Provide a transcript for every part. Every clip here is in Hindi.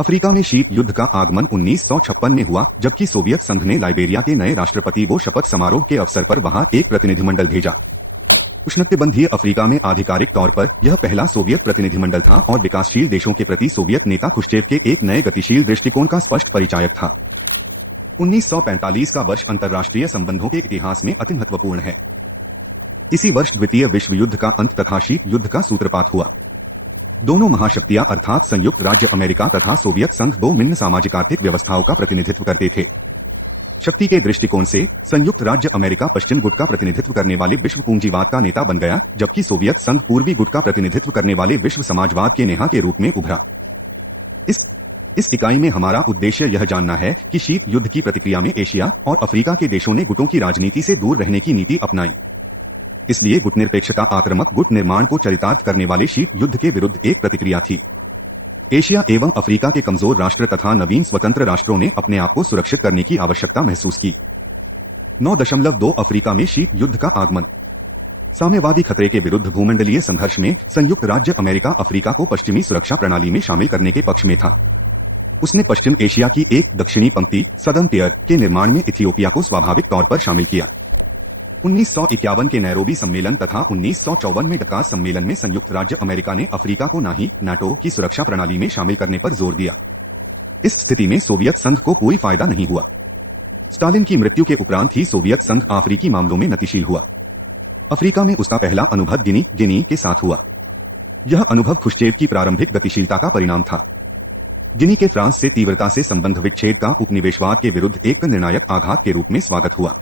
अफ्रीका में शीत युद्ध का आगमन 1956 में हुआ, जबकि सोवियत संघ ने लाइबेरिया के नए राष्ट्रपति को शपथ समारोह के अवसर पर वहां एक प्रतिनिधिमंडल भेजा। उष्णकटिबंधीय अफ्रीका में आधिकारिक तौर पर यह पहला सोवियत प्रतिनिधिमंडल था और विकासशील देशों के प्रति सोवियत नेता खुश्चेव के एक नए गतिशील दृष्टिकोण का स्पष्ट परिचायक था। 1945 का वर्ष अंतर्राष्ट्रीय संबंधों के इतिहास में अति महत्वपूर्ण है। इसी वर्ष द्वितीय विश्व युद्ध का अंत तथा शीत युद्ध का सूत्रपात हुआ। दोनों महाशक्तियां अर्थात संयुक्त राज्य अमेरिका तथा सोवियत संघ दो भिन्न सामाजिक आर्थिक व्यवस्थाओं का प्रतिनिधित्व करते थे। शक्ति के दृष्टिकोण से संयुक्त राज्य अमेरिका पश्चिम गुट का प्रतिनिधित्व करने वाले विश्व पूंजीवाद का नेता बन गया, जबकि सोवियत संघ पूर्वी गुट का प्रतिनिधित्व करने वाले विश्व समाजवाद के नेता के रूप में उभरा। इस इकाई में हमारा उद्देश्य यह जानना है कि शीत युद्ध की प्रतिक्रिया में एशिया और अफ्रीका के देशों ने गुटों की राजनीति से दूर रहने की नीति अपनाई। इसलिए गुटनिरपेक्षता आक्रामक गुट निर्माण को चरितार्थ करने वाले शीत युद्ध के विरुद्ध एक प्रतिक्रिया थी। एशिया एवं अफ्रीका के कमजोर राष्ट्र तथा नवीन स्वतंत्र राष्ट्रों ने अपने आप को सुरक्षित करने की आवश्यकता महसूस की। 9.2 अफ्रीका में शीत युद्ध का आगमन। साम्यवादी खतरे के विरुद्ध भूमंडलीय संघर्ष में संयुक्त राज्य अमेरिका अफ्रीका को पश्चिमी सुरक्षा प्रणाली में शामिल करने के पक्ष में था। उसने पश्चिम एशिया की एक दक्षिणी पंक्ति सदर्न टियर के निर्माण में इथियोपिया को स्वाभाविक तौर पर शामिल किया। 1951 के नैरोबी सम्मेलन तथा 1954 में डकार सम्मेलन में संयुक्त राज्य अमेरिका ने अफ्रीका को न ही नाटो की सुरक्षा प्रणाली में शामिल करने पर जोर दिया। इस स्थिति में सोवियत संघ को कोई फायदा नहीं हुआ। स्टालिन की मृत्यु के उपरांत ही सोवियत संघ अफ्रीकी मामलों में नतिशील हुआ। अफ्रीका में उसका पहला अनुभव गिनी के साथ हुआ। यह अनुभव खुश्चेव की प्रारंभिक गतिशीलता का परिणाम था। गिनी के फ्रांस से तीव्रता से संबंध विच्छेद का उपनिवेशवाद के विरुद्ध एक निर्णायक आघात के रूप में स्वागत हुआ।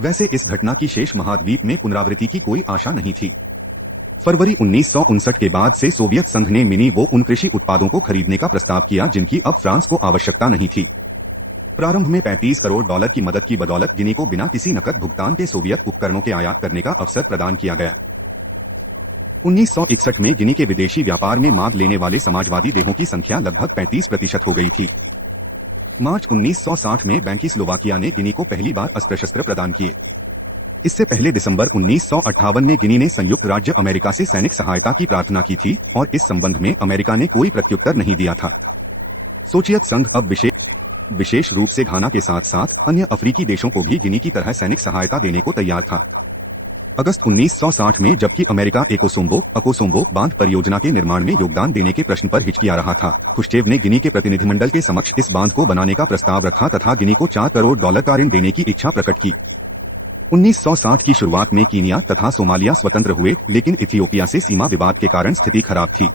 वैसे इस घटना की शेष महाद्वीप में पुनरावृत्ति की कोई आशा नहीं थी। फरवरी 1959 के बाद से सोवियत संघ ने मिनी वो उन कृषि उत्पादों को खरीदने का प्रस्ताव किया जिनकी अब फ्रांस को आवश्यकता नहीं थी। प्रारंभ में $35 करोड़ की मदद की बदौलत गिनी को बिना किसी नकद भुगतान के सोवियत उपकरणों के आयात करने का अवसर प्रदान किया गया। 1961 में गिनी के विदेशी व्यापार में मांग लेने वाले समाजवादी देशों की संख्या लगभग 35% हो गई थी। मार्च 1960 में बैंकी स्लोवाकिया ने गिनी को पहली बार अस्त्र-शस्त्र प्रदान किए। इससे पहले दिसंबर 1958 में गिनी ने संयुक्त राज्य अमेरिका से सैनिक सहायता की प्रार्थना की थी और इस संबंध में अमेरिका ने कोई प्रत्युत्तर नहीं दिया था। सोवियत संघ अब विशेष रूप से घाना के साथ साथ अन्य अफ्रीकी देशों को भी गिनी की तरह सैनिक सहायता देने को तैयार था। अगस्त 1960 में जबकि अमेरिका अकोसोम्बो बांध परियोजना के निर्माण में योगदान देने के प्रश्न पर हिचकिया रहा था, खुश्चेव ने गिनी के प्रतिनिधिमंडल के समक्ष इस बांध को बनाने का प्रस्ताव रखा तथा गिनी को $4 करोड़ का ऋण देने की इच्छा प्रकट की। 1960 की शुरुआत में कीनिया तथा सोमालिया स्वतंत्र हुए, लेकिन इथियोपिया से सीमा विवाद के कारण स्थिति खराब थी।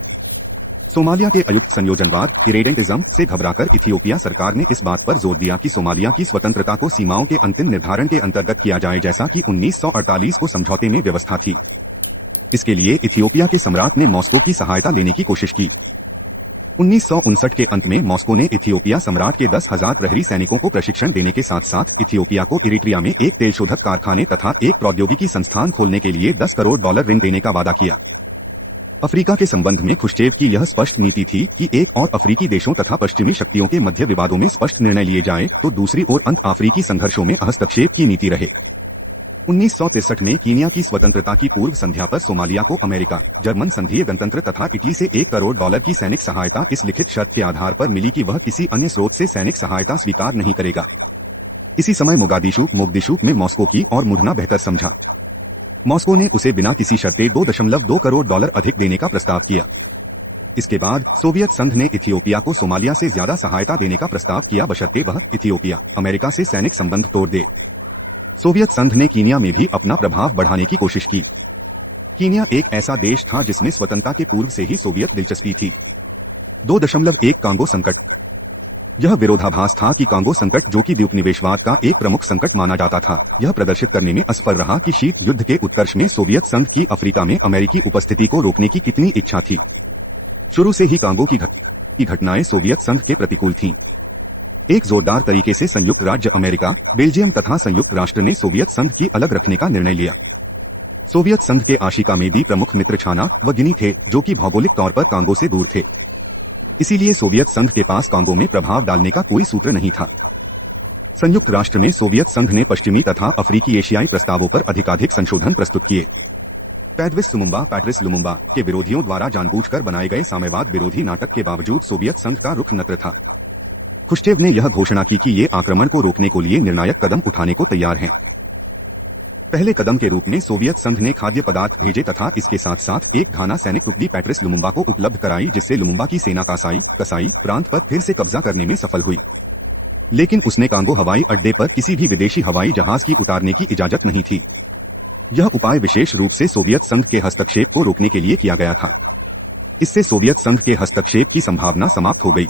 सोमालिया के अयुक्त संयोजनवाद इरेडेंटिज्म से घबराकर इथियोपिया सरकार ने इस बात पर जोर दिया कि सोमालिया की स्वतंत्रता को सीमाओं के अंतिम निर्धारण के अंतर्गत किया जाए, जैसा कि 1948 को समझौते में व्यवस्था थी। इसके लिए इथियोपिया के सम्राट ने मॉस्को की सहायता लेने की कोशिश की। 1959 के अंत में मॉस्को ने इथियोपिया सम्राट के 10,000 प्रहरी सैनिकों को प्रशिक्षण देने के साथ साथ इथियोपिया को इरिट्रिया में एक तेलशोधक कारखाने तथा एक प्रौद्योगिकी संस्थान खोलने के लिए $10 करोड़ ऋण देने का वादा किया। अफ्रीका के संबंध में खुश्चेव की यह स्पष्ट नीति थी कि एक और अफ्रीकी देशों तथा पश्चिमी शक्तियों के मध्य विवादों में स्पष्ट निर्णय लिए जाए तो दूसरी ओर अंत अफ्रीकी संघर्षों में हस्तक्षेप की नीति रहे। 1963 में कीनिया की स्वतंत्रता की पूर्व संध्या पर सोमालिया को अमेरिका, जर्मन संघीय गणतंत्र तथा इटली से $1 करोड़ की सैनिक सहायता इस लिखित शर्त के आधार पर मिली कि वह किसी अन्य स्रोत से सैनिक सहायता स्वीकार नहीं करेगा। इसी समय मोगदिशु में मॉस्को की और मुड़ना बेहतर समझा। मॉस्को ने उसे बिना किसी शर्ते $2.2 करोड़ अधिक देने का प्रस्ताव किया। इसके बाद सोवियत संघ ने इथियोपिया को सोमालिया से ज्यादा सहायता देने का प्रस्ताव किया, बशर्ते वह इथियोपिया अमेरिका से सैनिक संबंध तोड़ दे। सोवियत संघ ने कीनिया में भी अपना प्रभाव बढ़ाने की कोशिश की। कीनिया एक ऐसा देश था जिसमें स्वतंत्रता के पूर्व से ही सोवियत दिलचस्पी थी। 2.1 कांगो संकट। यह विरोधाभास था कि कांगो संकट, जो कि द्वीपनिवेशवाद का एक प्रमुख संकट माना जाता था, यह प्रदर्शित करने में असफल रहा कि शीत युद्ध के उत्कर्ष में सोवियत संघ की अफ्रीका में अमेरिकी उपस्थिति को रोकने की कितनी इच्छा थी। शुरू से ही कांगो की घटनाएं सोवियत संघ के प्रतिकूल थीं। एक जोरदार तरीके से संयुक्त राज्य अमेरिका, बेल्जियम तथा संयुक्त राष्ट्र ने सोवियत संघ की अलग रखने का निर्णय लिया। सोवियत संघ के आशिका में भी प्रमुख मित्र घाना व गिनी थे, जो कि भौगोलिक तौर पर कांगो से दूर थे। इसीलिए सोवियत संघ के पास कांगो में प्रभाव डालने का कोई सूत्र नहीं था। संयुक्त राष्ट्र में सोवियत संघ ने पश्चिमी तथा अफ्रीकी एशियाई प्रस्तावों पर अधिकाधिक संशोधन प्रस्तुत किए। पैट्रिस लुमुम्बा के विरोधियों द्वारा जानबूझकर बनाए गए साम्यवाद विरोधी नाटक के बावजूद सोवियत संघ का रुख नत्र था। खुश्चेव ने यह घोषणा की कि ये आक्रमण को रोकने के लिए निर्णायक कदम उठाने को तैयार हैं। पहले कदम के रूप में सोवियत संघ ने खाद्य पदार्थ भेजे तथा इसके साथ साथ एक घाना सैनिक टुकड़ी पैट्रिस लुमुम्बा को उपलब्ध कराई, जिससे लुमुम्बा की सेना कसाई प्रांत पर फिर से कब्जा करने में सफल हुई। लेकिन उसने कांगो हवाई अड्डे पर किसी भी विदेशी हवाई जहाज की उतारने की इजाजत नहीं थी। यह उपाय विशेष रूप से सोवियत संघ के हस्तक्षेप को रोकने के लिए किया गया था। इससे सोवियत संघ के हस्तक्षेप की संभावना समाप्त हो गई।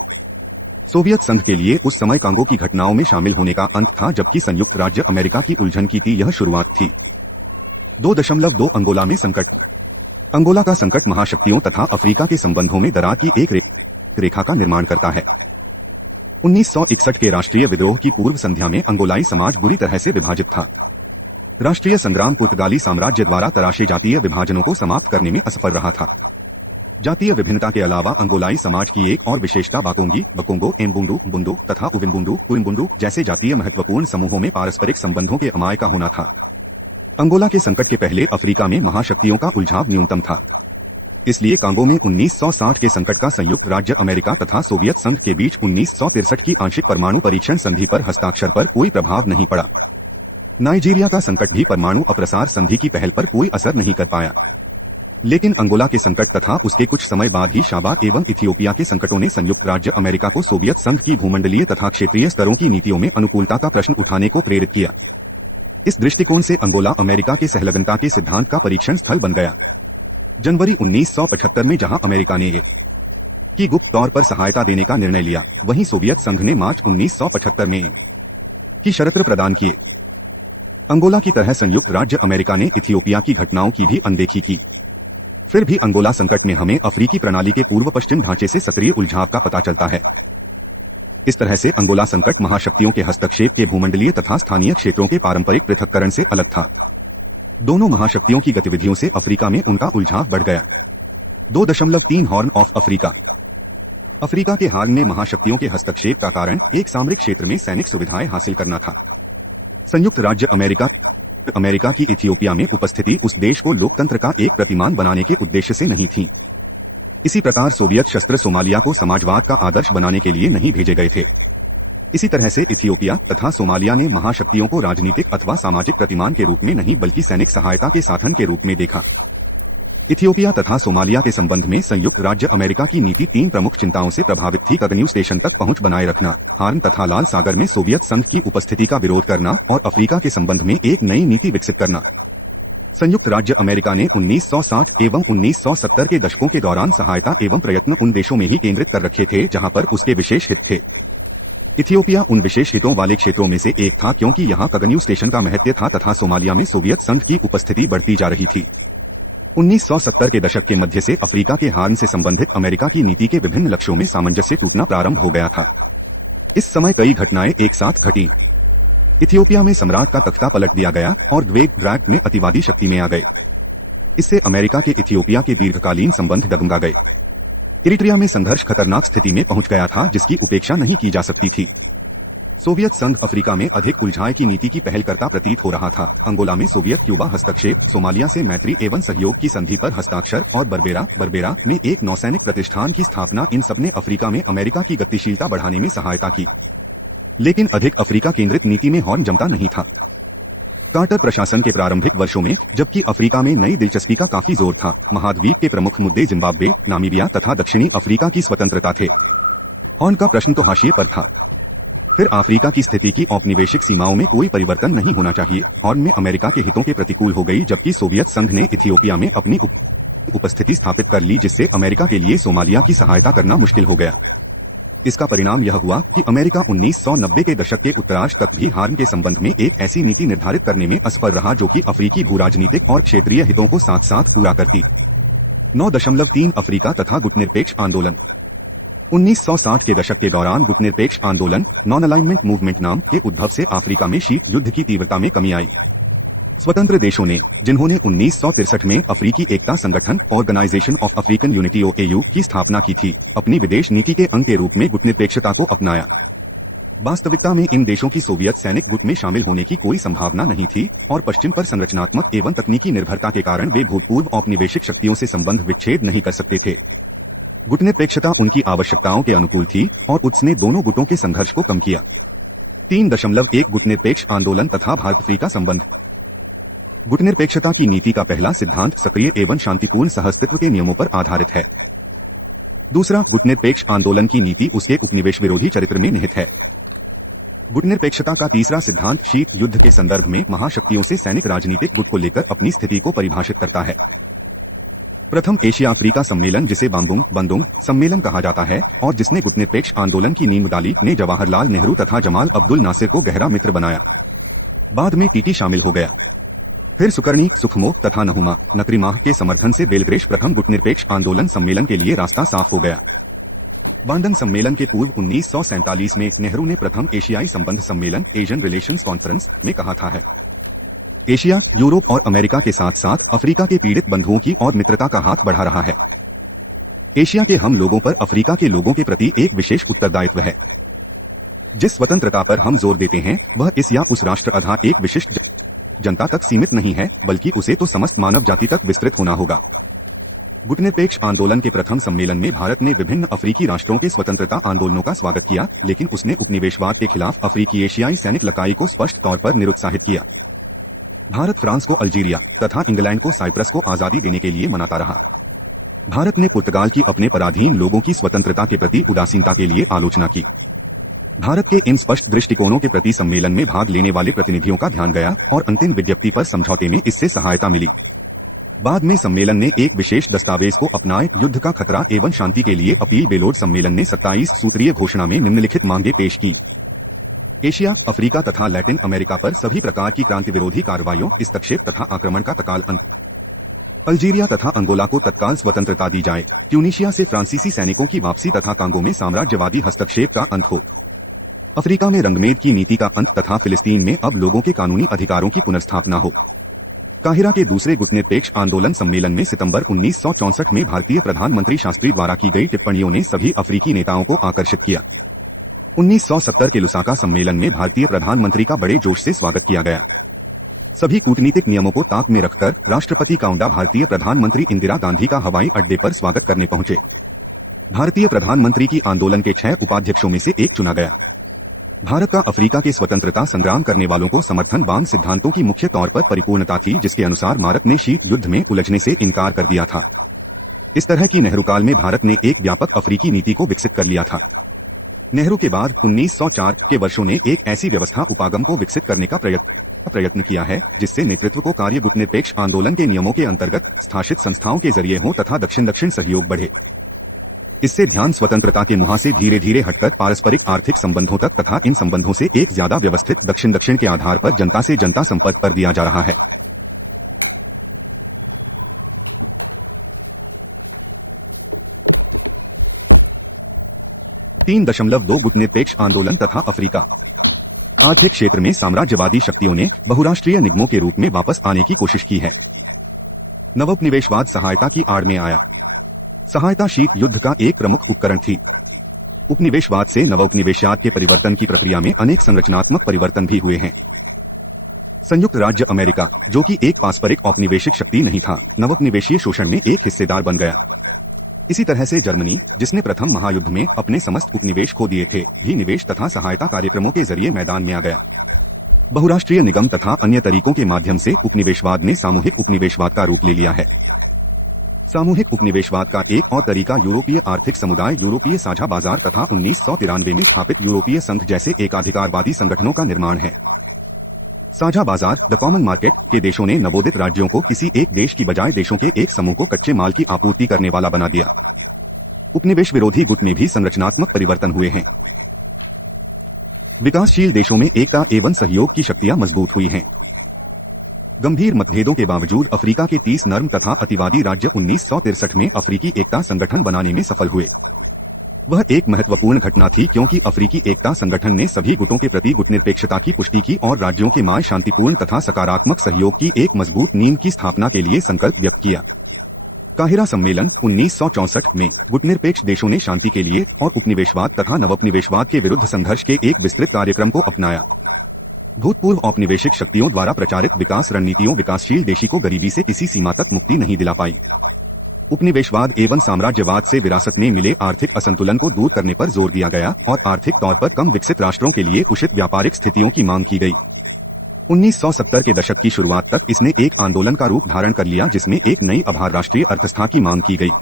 सोवियत संघ के लिए उस समय कांगो की घटनाओं में शामिल होने का अंत था, जबकि संयुक्त राज्य अमेरिका की उलझन की थी यह शुरुआत थी। 2.2 अंगोला में संकट। अंगोला का संकट महाशक्तियों तथा अफ्रीका के संबंधों में दरार की एक रेखा का निर्माण करता है। 1961 के राष्ट्रीय विद्रोह की पूर्व संध्या में अंगोलाई समाज बुरी तरह से विभाजित था। राष्ट्रीय संग्राम पुर्तगाली साम्राज्य द्वारा तराशे जातीय विभाजनों को समाप्त करने में असफल रहा था। जातीय विभिन्नता के अलावा अंगोलाई समाज की एक और विशेषता बाकोंगी, बकोंगो, एम्बुंडू तथा उविम्बुंडू कुरिम्बुंडू जैसे जातीय महत्वपूर्ण समूहों में पारस्परिक संबंधों के अमाय का होना था। अंगोला के संकट के पहले अफ्रीका में महाशक्तियों का उलझाव न्यूनतम था। इसलिए कांगो में 1960 के संकट का संयुक्त राज्य अमेरिका तथा सोवियत संघ के बीच 1963 की आंशिक परमाणु परीक्षण संधि पर हस्ताक्षर पर कोई प्रभाव नहीं पड़ा। नाइजीरिया का संकट भी परमाणु अप्रसार संधि की पहल पर कोई असर नहीं कर पाया। लेकिन अंगोला के संकट तथा उसके कुछ समय बाद ही शाबा एवं इथियोपिया के संकटों ने संयुक्त राज्य अमेरिका को सोवियत संघ की भूमंडलीय तथा क्षेत्रीय स्तरों की नीतियों में अनुकूलता का प्रश्न उठाने को प्रेरित किया। इस दृष्टिकोण से अंगोला अमेरिका के सहलगनता के सिद्धांत का परीक्षण स्थल बन गया। जनवरी 1975 में जहां अमेरिका ने की गुप्त तौर पर सहायता देने का निर्णय लिया, वहीं सोवियत संघ ने मार्च 1975 में की शर्तें प्रदान किए। अंगोला की तरह संयुक्त राज्य अमेरिका ने इथियोपिया की घटनाओं की भी अनदेखी की। फिर भी अंगोला संकट में हमें अफ्रीकी प्रणाली के पूर्व पश्चिम ढांचे से सक्रिय उलझाव का पता चलता है। इस तरह से अंगोला संकट महाशक्तियों के हस्तक्षेप के भूमंडलीय तथा स्थानीय क्षेत्रों के पारंपरिक पृथक्करण से अलग था। दोनों महाशक्तियों की गतिविधियों से अफ्रीका में उनका उलझाव बढ़ गया। 2.3 हॉर्न ऑफ अफ्रीका। अफ्रीका के हार्न में महाशक्तियों के हस्तक्षेप का कारण एक सामरिक क्षेत्र में सैनिक सुविधाएं हासिल करना था। संयुक्त राज्य अमेरिका की इथियोपिया में उपस्थिति उस देश को लोकतंत्र का एक प्रतिमान बनाने के उद्देश्य से नहीं थी। इसी प्रकार सोवियत शस्त्र सोमालिया को समाजवाद का आदर्श बनाने के लिए नहीं भेजे गए थे। इसी तरह से इथियोपिया तथा सोमालिया ने महाशक्तियों को राजनीतिक अथवा सामाजिक प्रतिमान के रूप में नहीं बल्कि सैनिक सहायता के साधन के रूप में देखा। इथियोपिया तथा सोमालिया के संबंध में संयुक्त राज्य अमेरिका की नीति 3 प्रमुख चिंताओं से प्रभावित थी: कगन्यू स्टेशन तक पहुंच बनाए रखना, हार्न तथा लाल सागर में सोवियत संघ की उपस्थिति का विरोध करना और अफ्रीका के संबंध में एक नई नीति विकसित करना। संयुक्त राज्य अमेरिका ने 1960 एवं 1970 के दशकों के दौरान सहायता एवं प्रयत्न उन देशों में ही केंद्रित कर रखे थे जहां पर उसके विशेष हित थे। इथियोपिया उन विशेष हितों वाले क्षेत्रों में से एक था, क्योंकि यहां कगन्यू स्टेशन का महत्व था तथा सोमालिया में सोवियत संघ की उपस्थिति बढ़ती जा रही थी। 1970 के दशक के मध्य से अफ्रीका के हार्न से संबंधित अमेरिका की नीति के विभिन्न लक्ष्यों में सामंजस्य टूटना प्रारंभ हो गया था। इस समय कई घटनाएं एक साथ घटी। इथियोपिया में सम्राट का तख्ता पलट दिया गया और द्वेग में अतिवादी शक्ति में आ गए। इससे अमेरिका के इथियोपिया के दीर्घकालीन संबंध डगमगा गए। इरिट्रिया में संघर्ष खतरनाक स्थिति में पहुंच गया था जिसकी उपेक्षा नहीं की जा सकती थी। सोवियत संघ अफ्रीका में अधिक उलझाए की नीति की पहलकर्ता प्रतीत हो रहा था। अंगोला में सोवियत क्यूबा हस्तक्षेप, सोमालिया से मैत्री एवं सहयोग की संधि पर हस्ताक्षर और बर्बेरा में एक नौसैनिक प्रतिष्ठान की स्थापना, इन सब ने अफ्रीका में अमेरिका की गतिशीलता बढ़ाने में सहायता की। लेकिन अधिक अफ्रीका केंद्रित नीति में हॉर्न जमता नहीं था। कार्टर प्रशासन के प्रारंभिक वर्षों में जबकि अफ्रीका में नई दिलचस्पी का काफी जोर था, महाद्वीप के प्रमुख मुद्दे जिम्बाब्वे, नामीबिया तथा दक्षिणी अफ्रीका की स्वतंत्रता थे। हॉर्न का प्रश्न तो हाशिए पर था। फिर अफ्रीका की स्थिति की औपनिवेशिक सीमाओं में कोई परिवर्तन नहीं होना चाहिए हॉर्न में अमेरिका के हितों के प्रतिकूल हो गई, जबकि सोवियत संघ ने इथियोपिया में अपनी उपस्थिति स्थापित कर ली, जिससे अमेरिका के लिए सोमालिया की सहायता करना मुश्किल हो गया। इसका परिणाम यह हुआ कि अमेरिका 1990 के दशक के उत्तरार्ध तक भी हार्न के संबंध में एक ऐसी नीति निर्धारित करने में असफल रहा जो कि अफ्रीकी भूराजनीतिक और क्षेत्रीय हितों को साथ साथ पूरा करती। 9.3 अफ्रीका तथा गुटनिरपेक्ष आंदोलन। 1960 के दशक के दौरान गुटनिरपेक्ष आंदोलन, नॉन अलाइनमेंट मूवमेंट नाम के उद्भव से अफ्रीका में शीत युद्ध की तीव्रता में कमी आई। स्वतंत्र देशों ने, जिन्होंने 1963 में अफ्रीकी एकता संगठन organization of African unity OAU की स्थापना की थी, अपनी विदेश नीति के अंग के रूप में गुटनिरपेक्षता को अपनाया। वास्तविकता में इन देशों की सोवियत सैनिक गुट में शामिल होने की कोई संभावना नहीं थी और पश्चिम पर संरचनात्मक एवं तकनीकी निर्भरता के कारण वे भूतपूर्व औपनिवेशिक शक्तियों से संबंध विच्छेद नहीं कर सकते थे। गुटनिरपेक्षता उनकी आवश्यकताओं के अनुकूल थी और उसने दोनों गुटों के संघर्ष को कम किया। 3.1 गुटनिरपेक्ष आंदोलन तथा भारत-अफ्रीका संबंध। गुटनिरपेक्षता की नीति का पहला सिद्धांत सक्रिय एवं शांतिपूर्ण सहअस्तित्व के नियमों पर आधारित है। दूसरा, गुटनिरपेक्ष आंदोलन की नीति उसके उपनिवेश विरोधी चरित्र में निहित है। गुटनिरपेक्षता का तीसरा सिद्धांत शीत युद्ध के संदर्भ में महाशक्तियों से सैनिक राजनीतिक गुट को लेकर अपनी स्थिति को परिभाषित करता है। प्रथम एशिया अफ्रीका सम्मेलन, जिसे बंदुंग सम्मेलन कहा जाता है और जिसने गुटनिरपेक्ष आंदोलन की नींव डाली, ने जवाहरलाल नेहरू तथा जमाल अब्दुल नासिर को गहरा मित्र बनाया। बाद में टीटी शामिल हो गया। फिर सुकर्णी, सुखमो तथा नहुमा नक्रिमाह के समर्थन से बेलग्रेश प्रथम गुटनिरपेक्ष आंदोलन सम्मेलन के लिए रास्ता साफ हो गया। बांडंग सम्मेलन के पूर्व 1947 में नेहरू ने प्रथम एशियाई संबंध सम्मेलन एशियन रिलेशंस कॉन्फ्रेंस में कहा था है एशिया, यूरोप और अमेरिका के साथ साथ अफ्रीका के पीड़ित बंधुओं की और मित्रता का हाथ बढ़ा रहा है। एशिया के हम लोगों पर अफ्रीका के लोगों के प्रति एक विशेष उत्तरदायित्व है। जिस स्वतंत्रता पर हम जोर देते हैं वह इस या उस राष्ट्र अथवा एक विशिष्ट जनता तक सीमित नहीं है, बल्कि उसे तो समस्त मानव जाति तक विस्तृत होना होगा। गुटनिरपेक्ष आंदोलन के प्रथम सम्मेलन में भारत ने विभिन्न अफ्रीकी राष्ट्रों के स्वतंत्रता आंदोलनों का स्वागत किया, लेकिन उसने उपनिवेशवाद के खिलाफ अफ्रीकी एशियाई सैनिक लड़ाई को स्पष्ट तौर पर निरुत्साहित किया। भारत फ्रांस को अल्जीरिया तथा इंग्लैंड को साइप्रस को आजादी देने के लिए मनाता रहा। भारत ने पुर्तगाल की अपने पराधीन लोगों की स्वतंत्रता के प्रति उदासीनता के लिए आलोचना की। भारत के इन स्पष्ट दृष्टिकोणों के प्रति सम्मेलन में भाग लेने वाले प्रतिनिधियों का ध्यान गया और अंतिम विज्ञप्ति पर समझौते में इससे सहायता मिली। बाद में सम्मेलन ने एक विशेष दस्तावेज को अपनाए, युद्ध का खतरा एवं शांति के लिए अपील। बेलोड सम्मेलन ने 27 सूत्रीय घोषणा में निम्नलिखित मांगे पेश की। एशिया, अफ्रीका तथा लैटिन अमेरिका पर सभी प्रकार की क्रांति विरोधी कार्रवाइयों, हस्तक्षेप तथा आक्रमण का तत्काल अंत। अल्जीरिया तथा अंगोला को तत्काल स्वतंत्रता दी जाए। ट्यूनीशिया से फ्रांसीसी सैनिकों की वापसी तथा कांगो में साम्राज्यवादी हस्तक्षेप का अंत हो। अफ्रीका में रंगमेद की नीति का अंत तथा फिलिस्तीन में अब लोगों के कानूनी अधिकारों की पुनर्स्थापना हो। काहिरा के दूसरे गुटनिरपेक्ष आंदोलन सम्मेलन में सितंबर 1964 में भारतीय प्रधानमंत्री शास्त्री द्वारा की गई टिप्पणियों ने सभी अफ्रीकी नेताओं को आकर्षित किया। 1970 के लुसाका सम्मेलन में भारतीय प्रधानमंत्री का बड़े जोश से स्वागत किया गया। सभी कूटनीतिक नियमों को ताक में रखकर राष्ट्रपति काउंडा भारतीय प्रधानमंत्री इंदिरा गांधी का हवाई अड्डे पर स्वागत करने पहुंचे। भारतीय प्रधानमंत्री की आंदोलन के 6 उपाध्यक्षों में से एक चुना गया। भारत का अफ्रीका के स्वतंत्रता संग्राम करने वालों को समर्थन बांग सिद्धांतों की मुख्य तौर पर परिपूर्णता थी, जिसके अनुसार भारत ने शीत युद्ध में उलझने से इनकार कर दिया था। इस तरह की नेहरू काल में भारत ने एक व्यापक अफ्रीकी नीति को विकसित कर लिया था। नेहरू के बाद 1904 के वर्षों ने एक ऐसी व्यवस्था उपागम को विकसित करने का प्रयत्न किया है जिससे नेतृत्व को कार्य गुटनिरपेक्ष आंदोलन के नियमों के अंतर्गत स्थापित संस्थाओं के जरिए हो तथा दक्षिण सहयोग बढ़े। इससे ध्यान स्वतंत्रता के मुहा से धीरे धीरे हटकर पारस्परिक आर्थिक संबंधों तक तथा इन संबंधों से एक ज्यादा व्यवस्थित दक्षिण के आधार पर जनता से जनता संपर्क पर दिया जा रहा है। तीन 3.2 गुटनिरपेक्ष आंदोलन तथा अफ्रीका। आर्थिक क्षेत्र में साम्राज्यवादी शक्तियों ने बहुराष्ट्रीय निगमों के रूप में वापस आने की कोशिश की है। नवोपनिवेशवाद सहायता की आड़ में आया। सहायता शीत युद्ध का एक प्रमुख उपकरण थी। उपनिवेशवाद से नवोपनिवेशवाद के परिवर्तन की प्रक्रिया में अनेक संरचनात्मक परिवर्तन भी हुए हैं। संयुक्त राज्य अमेरिका, जो कि एक पारस्परिक औपनिवेशिक शक्ति नहीं था, नवोपनिवेशीय शोषण में एक हिस्सेदार बन गया। इसी तरह से जर्मनी, जिसने प्रथम महायुद्ध में अपने समस्त उपनिवेश खो दिए थे, भी निवेश तथा सहायता कार्यक्रमों के जरिए मैदान में आ गया। बहुराष्ट्रीय निगम तथा अन्य तरीकों के माध्यम से उपनिवेशवाद ने सामूहिक उपनिवेशवाद का रूप ले लिया है। सामूहिक उपनिवेशवाद का एक और तरीका यूरोपीय आर्थिक समुदाय, यूरोपीय साझा बाजार तथा 1993 में स्थापित यूरोपीय संघ जैसे एकाधिकारवादी संगठनों का निर्माण है। साझा बाजार, द कॉमन मार्केट, के देशों ने नवोदित राज्यों को किसी एक देश की बजाय देशों के एक समूह को कच्चे माल की आपूर्ति करने वाला बना दिया। उपनिवेश विरोधी गुट में भी संरचनात्मक परिवर्तन हुए हैं। विकासशील देशों में एकता एवं सहयोग की शक्तियां मजबूत हुई हैं। गंभीर मतभेदों के बावजूद अफ्रीका के 30 नर्म तथा अतिवादी राज्य 1963 में अफ्रीकी एकता संगठन बनाने में सफल हुए। वह एक महत्वपूर्ण घटना थी क्योंकि अफ्रीकी एकता संगठन ने सभी गुटों के प्रति गुटनिरपेक्षता की पुष्टि की और राज्यों के माय शांतिपूर्ण तथा सकारात्मक सहयोग की एक मजबूत नींव की स्थापना के लिए संकल्प व्यक्त किया। काहिरा सम्मेलन 1964 में गुटनिरपेक्ष देशों ने शांति के लिए और उपनिवेशवाद तथा नवोपनिवेशवाद के विरुद्ध संघर्ष के एक विस्तृत कार्यक्रम को अपनाया। भूतपूर्व औपनिवेशिक शक्तियों द्वारा प्रचारित विकास रणनीतियों विकासशील देशी को गरीबी से किसी सीमा तक मुक्ति नहीं दिला पाई। उपनिवेशवाद एवं साम्राज्यवाद से विरासत में मिले आर्थिक असंतुलन को दूर करने पर जोर दिया गया और आर्थिक तौर पर कम विकसित राष्ट्रों के लिए उचित व्यापारिक स्थितियों की मांग की गई। 1970 के दशक की शुरुआत तक इसने एक आंदोलन का रूप धारण कर लिया जिसमें एक नई आभार राष्ट्रीय अर्थव्यवस्था की मांग की गई।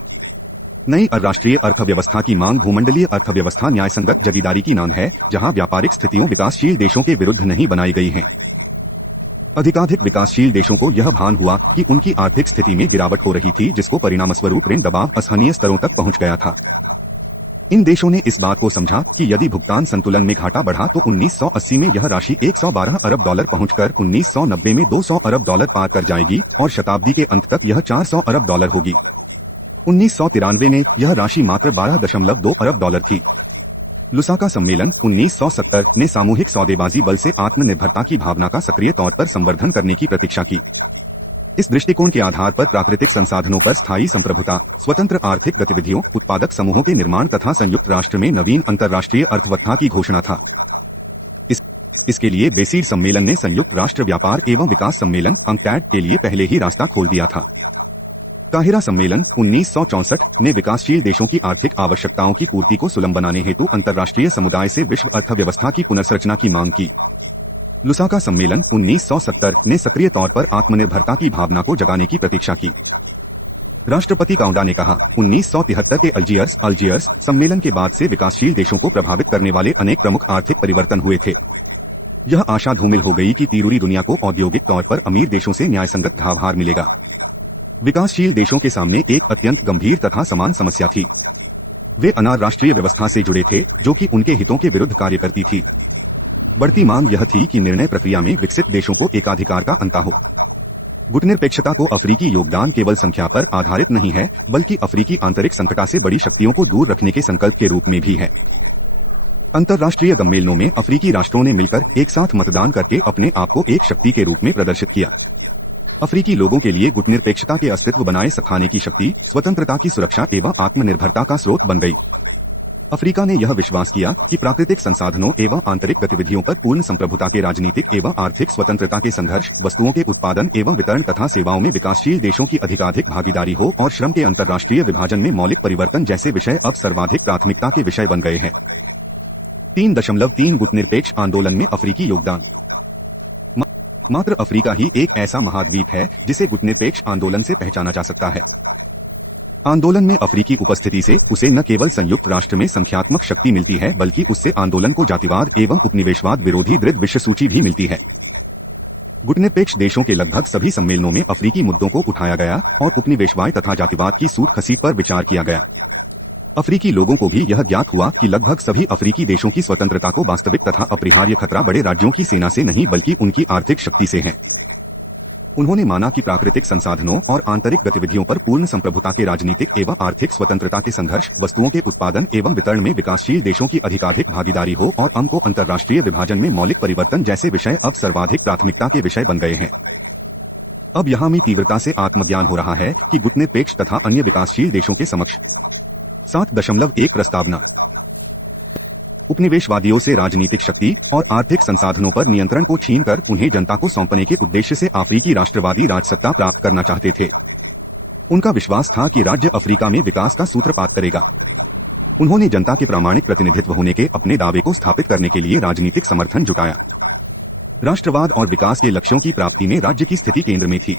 नई राष्ट्रीय अर्थव्यवस्था की मांग भूमंडलीय अर्थव्यवस्था न्यायसंगत जगीदारी की मांग है, जहां व्यापारिक स्थितियों विकासशील देशों के विरुद्ध नहीं बनाई गई हैं। अधिकाधिक विकासशील देशों को यह भान हुआ कि उनकी आर्थिक स्थिति में गिरावट हो रही थी, जिसको परिणामस्वरूप ऋण दबाव असहनीय स्तरों तक पहुंच गया था। इन देशों ने इस बात को समझा कि यदि भुगतान संतुलन में घाटा बढ़ा तो 1980 में यह राशि 112 अरब डॉलर पहुंचकर 1990 में 200 अरब डॉलर पार कर जाएगी और शताब्दी के अंत तक यह 400 अरब डॉलर होगी। 1993 में यह राशि मात्र 12.2 अरब डॉलर थी। लुसाका सम्मेलन 1970 ने सामूहिक सौदेबाजी बल से आत्मनिर्भरता की भावना का सक्रिय तौर पर संवर्धन करने की प्रतीक्षा की। इस दृष्टिकोण के आधार पर प्राकृतिक संसाधनों पर स्थायी संप्रभुता, स्वतंत्र आर्थिक गतिविधियों, उत्पादक समूहों के निर्माण तथा संयुक्त राष्ट्र में नवीन अंतर्राष्ट्रीय अर्थव्यवस्था की घोषणा था। इसके लिए बेसीड सम्मेलन ने संयुक्त राष्ट्र व्यापार एवं विकास सम्मेलन अंक्टैड के लिए पहले ही रास्ता खोल दिया था। काहिरा सम्मेलन 1964 ने विकासशील देशों की आर्थिक आवश्यकताओं की पूर्ति को सुलभ बनाने हेतु अंतर्राष्ट्रीय समुदाय से विश्व अर्थव्यवस्था की पुनर्संरचना की मांग की। लुसाका सम्मेलन 1970 ने सक्रिय तौर पर आत्मनिर्भरता की भावना को जगाने की प्रतीक्षा की। राष्ट्रपति काउंडा ने कहा, 1973 के अल्जियर्स सम्मेलन के बाद से विकासशील देशों को प्रभावित करने वाले अनेक प्रमुख आर्थिक परिवर्तन हुए थे। यह आशा धूमिल हो गई कि तीरूरी दुनिया को औद्योगिक तौर पर अमीर देशों से न्यायसंगत घावहार मिलेगा। विकासशील देशों के सामने एक अत्यंत गंभीर तथा समान समस्या थी। वे अनाराष्ट्रीय व्यवस्था से जुड़े थे जो कि उनके हितों के विरुद्ध कार्य करती थी। बढ़ती मांग यह थी कि निर्णय प्रक्रिया में विकसित देशों को एकाधिकार का अंत हो। गुटनिरपेक्षता को अफ्रीकी योगदान केवल संख्या पर आधारित नहीं है, बल्कि अफ्रीकी आंतरिक संकटा से बड़ी शक्तियों को दूर रखने के संकल्प के रूप में भी है। अंतर्राष्ट्रीय सम्मेलनों में अफ्रीकी राष्ट्रों ने मिलकर एक साथ मतदान करके अपने आप को एक शक्ति के रूप में प्रदर्शित किया। अफ्रीकी लोगों के लिए गुटनिरपेक्षता के अस्तित्व बनाए सखाने की शक्ति, स्वतंत्रता की सुरक्षा एवं आत्मनिर्भरता का स्रोत बन गई। अफ्रीका ने यह विश्वास किया कि प्राकृतिक संसाधनों एवं आंतरिक गतिविधियों पर पूर्ण संप्रभुता के राजनीतिक एवं आर्थिक स्वतंत्रता के संघर्ष, वस्तुओं के उत्पादन एवं वितरण तथा सेवाओं में विकासशील देशों की अधिकाधिक भागीदारी हो और श्रम के अंतर्राष्ट्रीय विभाजन में मौलिक परिवर्तन जैसे विषय अब सर्वाधिक प्राथमिकता के विषय बन गए हैं। 3.3 गुटनिरपेक्ष आंदोलन में अफ्रीकी योगदान। मात्र अफ्रीका ही एक ऐसा महाद्वीप है जिसे गुटनिरपेक्ष आंदोलन से पहचाना जा सकता है। आंदोलन में अफ्रीकी उपस्थिति से उसे न केवल संयुक्त राष्ट्र में संख्यात्मक शक्ति मिलती है, बल्कि उससे आंदोलन को जातिवाद एवं उपनिवेशवाद विरोधी दृढ़ विश्व सूची भी मिलती है। गुटनिरपेक्ष देशों के लगभग सभी सम्मेलनों में अफ्रीकी मुद्दों को उठाया गया और उपनिवेशवाद तथा जातिवाद की सूट खसीट पर विचार किया गया। अफ्रीकी लोगों को भी यह ज्ञात हुआ कि लगभग सभी अफ्रीकी देशों की स्वतंत्रता को वास्तविक तथा अपरिहार्य खतरा बड़े राज्यों की सेना से नहीं बल्कि उनकी आर्थिक शक्ति से है। उन्होंने माना कि प्राकृतिक संसाधनों और आंतरिक गतिविधियों पर पूर्ण संप्रभुता के राजनीतिक एवं आर्थिक स्वतंत्रता के संघर्ष, वस्तुओं के उत्पादन एवं वितरण में विकासशील देशों की अधिकाधिक भागीदारी हो और को अंतर्राष्ट्रीय विभाजन में मौलिक परिवर्तन जैसे विषय अब सर्वाधिक प्राथमिकता के विषय बन गए हैं। अब यहाँ में तीव्रता से आत्मज्ञान हो रहा है कि गुटनिरपेक्ष तथा अन्य विकासशील देशों के समक्ष 7.1 प्रस्तावना उपनिवेशवादियों से राजनीतिक शक्ति और आर्थिक संसाधनों पर नियंत्रण को छीनकर उन्हें जनता को सौंपने के उद्देश्य से अफ्रीकी राष्ट्रवादी राजसत्ता प्राप्त करना चाहते थे। उनका विश्वास था कि राज्य अफ्रीका में विकास का सूत्रपात करेगा। उन्होंने जनता के प्रामाणिक प्रतिनिधित्व होने के अपने दावे को स्थापित करने के लिए राजनीतिक समर्थन जुटाया। राष्ट्रवाद और विकास के लक्ष्यों की प्राप्ति में राज्य की स्थिति केंद्र में थी।